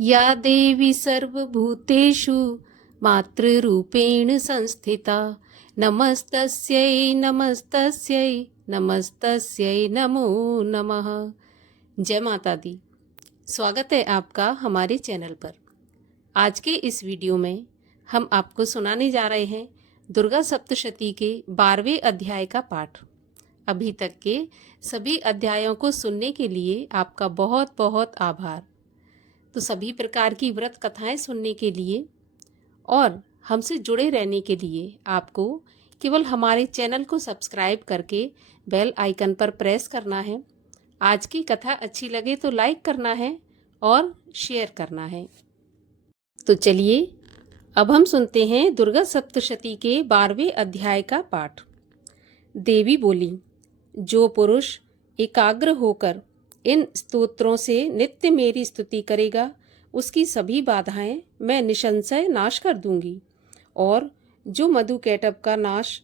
या देवी सर्वभूतेषु मातृरूपेण संस्थिता नमस्तस्यै नमस्तस्यै नमस्तस्यै नमो नमः। जय माता दी। स्वागत है आपका हमारे चैनल पर। आज के इस वीडियो में हम आपको सुनाने जा रहे हैं दुर्गा सप्तशती के 12वें अध्याय का पाठ। अभी तक के सभी अध्यायों को सुनने के लिए आपका बहुत बहुत आभार। तो सभी प्रकार की व्रत कथाएं सुनने के लिए और हमसे जुड़े रहने के लिए आपको केवल हमारे चैनल को सब्सक्राइब करके बेल आइकन पर प्रेस करना है। आज की कथा अच्छी लगे तो लाइक करना है और शेयर करना है। तो चलिए अब हम सुनते हैं दुर्गा सप्तशती के 12वें अध्याय का पाठ। देवी बोली, जो पुरुष एकाग्र होकर इन स्तोत्रों से नित्य मेरी स्तुति करेगा उसकी सभी बाधाएं मैं निसंशय नाश कर दूंगी। और जो मधुकैटभ का नाश,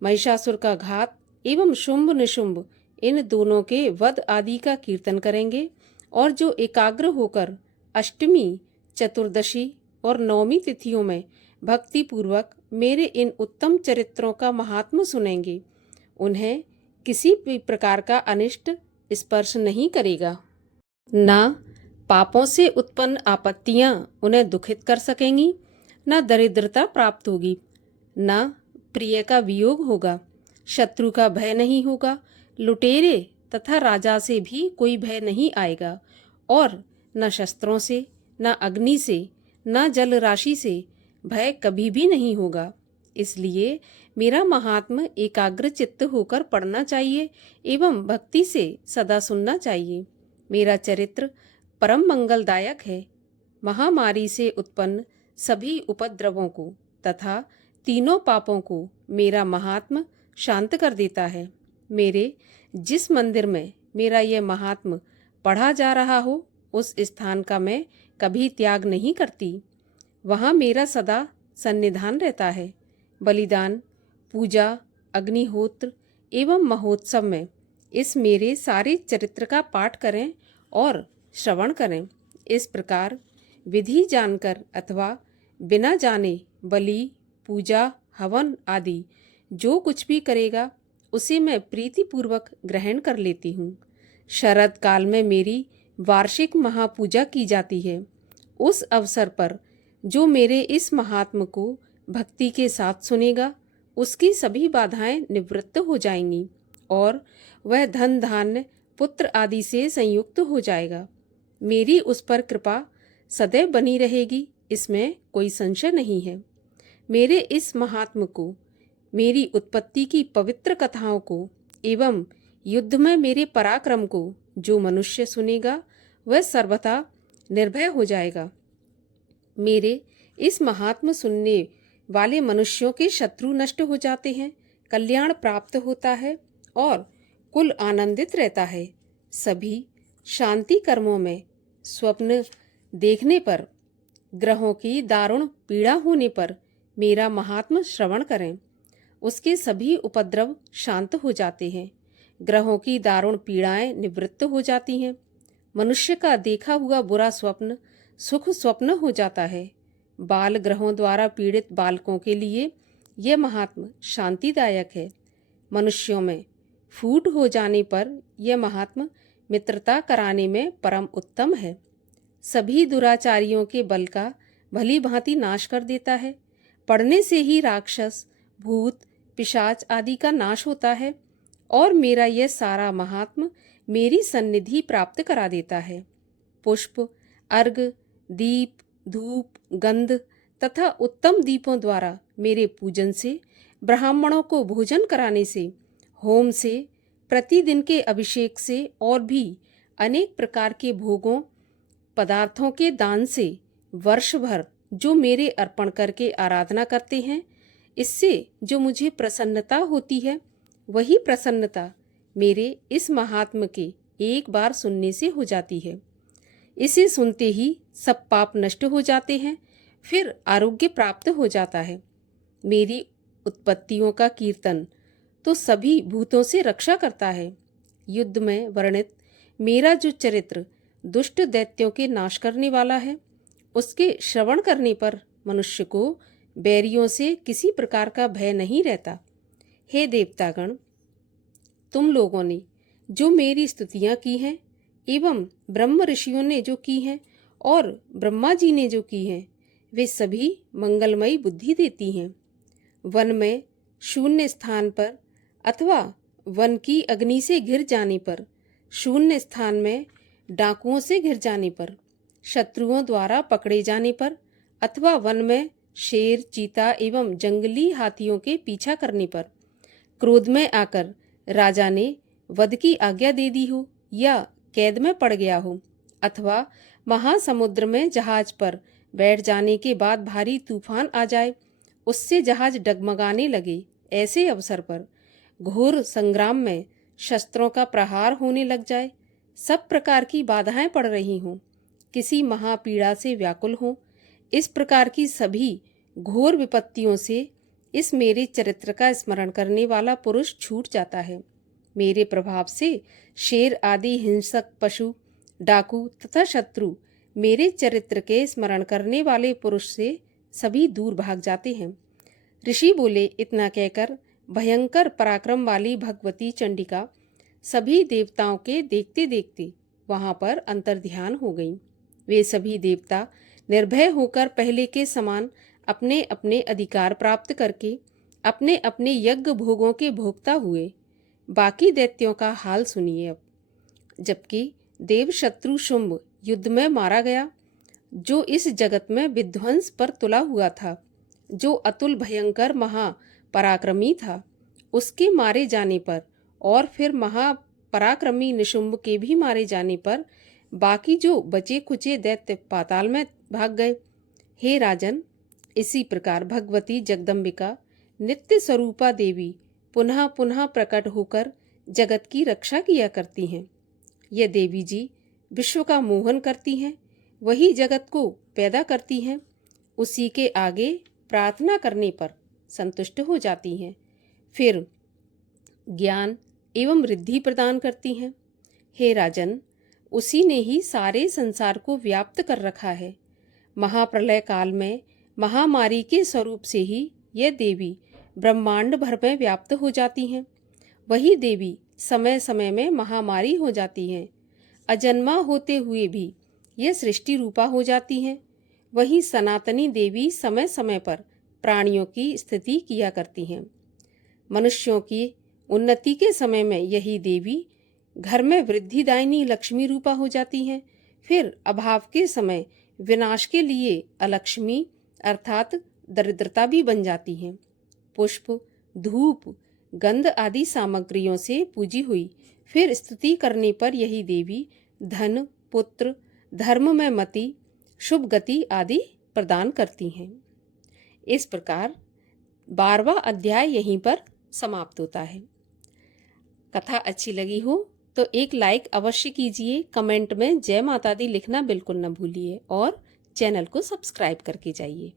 महिषासुर का घात एवं शुंभ निशुंभ इन दोनों के वध आदि का कीर्तन करेंगे और जो एकाग्र होकर अष्टमी, चतुर्दशी और नवमी तिथियों में भक्ति पूर्वक मेरे इन उत्तम चरित्रों का महात्म्य सुनेंगे, उन्हें किसी भी प्रकार का अनिष्ट स्पर्श नहीं करेगा। ना पापों से उत्पन्न आपत्तियां उन्हें दुखित कर सकेंगी, ना दरिद्रता प्राप्त होगी, ना प्रिय का वियोग होगा, शत्रु का भय नहीं होगा, लुटेरे तथा राजा से भी कोई भय नहीं आएगा, और न शस्त्रों से, न अग्नि से, न जल राशि से भय कभी भी नहीं होगा। इसलिए मेरा महात्म्य एकाग्र चित्त होकर पढ़ना चाहिए एवं भक्ति से सदा सुनना चाहिए। मेरा चरित्र परम मंगलदायक है। महामारी से उत्पन्न सभी उपद्रवों को तथा तीनों पापों को मेरा महात्म्य शांत कर देता है। मेरे जिस मंदिर में मेरा यह महात्म्य पढ़ा जा रहा हो उस स्थान का मैं कभी त्याग नहीं करती। वहाँ मेरा सदा सन्निधान रहता है। बलिदान, पूजा, अग्निहोत्र एवं महोत्सव में इस मेरे सारे चरित्र का पाठ करें और श्रवण करें। इस प्रकार विधि जानकर अथवा बिना जाने बलि, पूजा, हवन आदि जो कुछ भी करेगा उसे मैं प्रीतिपूर्वक ग्रहण कर लेती हूँ। शरद काल में मेरी वार्षिक महापूजा की जाती है। उस अवसर पर जो मेरे इस महात्म्य को भक्ति के साथ सुनेगा उसकी सभी बाधाएं निवृत्त हो जाएंगी और वह धन धान्य पुत्र आदि से संयुक्त हो जाएगा। मेरी उस पर कृपा सदैव बनी रहेगी, इसमें कोई संशय नहीं है। मेरे इस महात्म्य को, मेरी उत्पत्ति की पवित्र कथाओं को एवं युद्ध में मेरे पराक्रम को जो मनुष्य सुनेगा वह सर्वथा निर्भय हो जाएगा। मेरे इस महात्म्य सुनने वाले मनुष्यों के शत्रु नष्ट हो जाते हैं, कल्याण प्राप्त होता है और कुल आनंदित रहता है। सभी शांति कर्मों में स्वप्न देखने पर, ग्रहों की दारुण पीड़ा होने पर मेरा महात्म्य श्रवण करें। उसके सभी उपद्रव शांत हो जाते हैं, ग्रहों की दारुण पीड़ाएं निवृत्त हो जाती हैं। मनुष्य का देखा हुआ बुरा स्वप्न सुख स्वप्न हो जाता है। बाल ग्रहों द्वारा पीड़ित बालकों के लिए यह महात्म्य शांतिदायक है। मनुष्यों में फूट हो जाने पर यह महात्म्य मित्रता कराने में परम उत्तम है। सभी दुराचारियों के बल का भली भांति नाश कर देता है। पढ़ने से ही राक्षस, भूत, पिशाच आदि का नाश होता है और मेरा यह सारा महात्म्य मेरी सन्निधि प्राप्त करा देता है। पुष्प, अर्घ, दीप, धूप, गंध तथा उत्तम दीपों द्वारा मेरे पूजन से, ब्राह्मणों को भोजन कराने से, होम से, प्रतिदिन के अभिषेक से और भी अनेक प्रकार के भोगों पदार्थों के दान से वर्ष भर जो मेरे अर्पण करके आराधना करते हैं, इससे जो मुझे प्रसन्नता होती है वही प्रसन्नता मेरे इस महात्म्य के एक बार सुनने से हो जाती है। इसे सुनते ही सब पाप नष्ट हो जाते हैं, फिर आरोग्य प्राप्त हो जाता है। मेरी उत्पत्तियों का कीर्तन तो सभी भूतों से रक्षा करता है। युद्ध में वर्णित मेरा जो चरित्र दुष्ट दैत्यों के नाश करने वाला है, उसके श्रवण करने पर मनुष्य को बैरियों से किसी प्रकार का भय नहीं रहता। हे देवतागण, तुम लोगों ने जो मेरी स्तुतियां की हैं एवं ब्रह्म ऋषियों ने जो की हैं और ब्रह्मा जी ने जो की हैं, वे सभी मंगलमयी बुद्धि देती हैं। वन में शून्य स्थान पर अथवा वन की अग्नि से घिर जाने पर, शून्य स्थान में डाकुओं से घिर जाने पर, शत्रुओं द्वारा पकड़े जाने पर अथवा वन में शेर, चीता एवं जंगली हाथियों के पीछा करने पर, क्रोध में आकर राजा ने वध की आज्ञा दे दी हो या कैद में पड़ गया हो अथवा महासमुद्र में जहाज पर बैठ जाने के बाद भारी तूफान आ जाए, उससे जहाज डगमगाने लगे, ऐसे अवसर पर घोर संग्राम में शस्त्रों का प्रहार होने लग जाए, सब प्रकार की बाधाएं पड़ रही हों, किसी महापीड़ा से व्याकुल हों, इस प्रकार की सभी घोर विपत्तियों से इस मेरे चरित्र का स्मरण करने वाला पुरुष छूट जाता है। मेरे प्रभाव से शेर आदि हिंसक पशु, डाकू तथा शत्रु मेरे चरित्र के स्मरण करने वाले पुरुष से सभी दूर भाग जाते हैं। ऋषि बोले, इतना कहकर भयंकर पराक्रम वाली भगवती चंडिका सभी देवताओं के देखते देखते वहां पर अंतर्ध्यान हो गईं। वे सभी देवता निर्भय होकर पहले के समान अपने अपने अधिकार प्राप्त करके अपने अपने यज्ञ भोगों के भोक्ता हुए। बाकी दैत्यों का हाल सुनिए अब। जबकि देव शत्रु शुंभ युद्ध में मारा गया, जो इस जगत में विध्वंस पर तुला हुआ था, जो अतुल भयंकर महापराक्रमी था, उसके मारे जाने पर और फिर महापराक्रमी निशुंभ के भी मारे जाने पर बाकी जो बचे खुचे दैत्य पाताल में भाग गए। हे राजन, इसी प्रकार भगवती जगदम्बिका नित्य स्वरूपा देवी पुनः पुनः प्रकट होकर जगत की रक्षा किया करती हैं। ये देवी जी विश्व का मोहन करती हैं, वही जगत को पैदा करती हैं, उसी के आगे प्रार्थना करने पर संतुष्ट हो जाती हैं, फिर ज्ञान एवं रिद्धि प्रदान करती हैं। हे राजन, उसी ने ही सारे संसार को व्याप्त कर रखा है। महाप्रलय काल में महामारी के स्वरूप से ही यह देवी ब्रह्मांड भर में व्याप्त हो जाती हैं। वही देवी समय समय में महामारी हो जाती हैं। अजन्मा होते हुए भी यह सृष्टि रूपा हो जाती हैं। वही सनातनी देवी समय समय पर प्राणियों की स्थिति किया करती हैं। मनुष्यों की उन्नति के समय में यही देवी घर में वृद्धिदायिनी लक्ष्मी रूपा हो जाती हैं। फिर अभाव के समय विनाश के लिए अलक्ष्मी अर्थात दरिद्रता भी बन जाती हैं। पुष्प, धूप, गंध आदि सामग्रियों से पूजी हुई फिर स्तुति करने पर यही देवी धन, पुत्र, धर्म में मति, शुभ गति आदि प्रदान करती हैं। इस प्रकार 12वां अध्याय यहीं पर समाप्त होता है। कथा अच्छी लगी हो तो एक लाइक अवश्य कीजिए, कमेंट में जय माता दी लिखना बिल्कुल न भूलिए और चैनल को सब्सक्राइब करके जाइए।